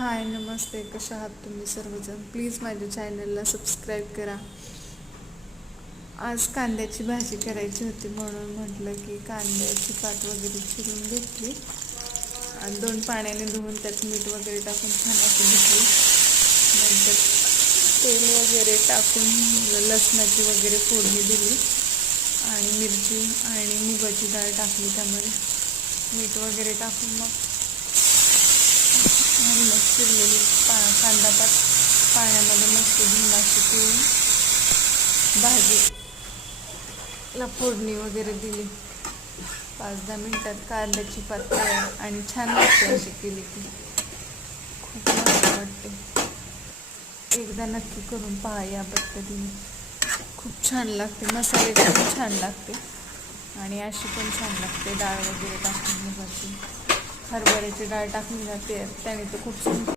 हाय नमस्ते, कशा आहात तुम्ही सर्वजण. प्लीज माझ्या चॅनलला सबस्क्राईब करा. आज कांद्याची भाजी करायची होती म्हणून म्हटलं की कांद्याची पात वगैरे चिरून घेतली आणि 2 पाण्याने धुवून त्यात मीठ वगैरे टाकून छान अशी घेतली. नंतर तेल वगैरे टाकून लसणाची वगैरे फोडणी दिली आणि मिरची आणि मुगाची डाळ टाकली. त्यामध्ये मीठ वगैरे टाकून मग चिरलेली कांदा पात पाण्यामध्ये मस्त धुवून अशी पिळून भाजीला फोडणी वगैरे दिली. 5-10 मिनिटात कांद्याची पात तयार आणि छान लागते अशी केली की खूप मस्त वाटते. एकदा नक्की करून पहा या पद्धतीने, खूप छान लागते. मसाले खूप छान लागते आणि अशी पण छान लागते. डाळ वगैरे टाकून मुगाची हरभऱ्याची डाळ टाकली जाते त्याने तर खूप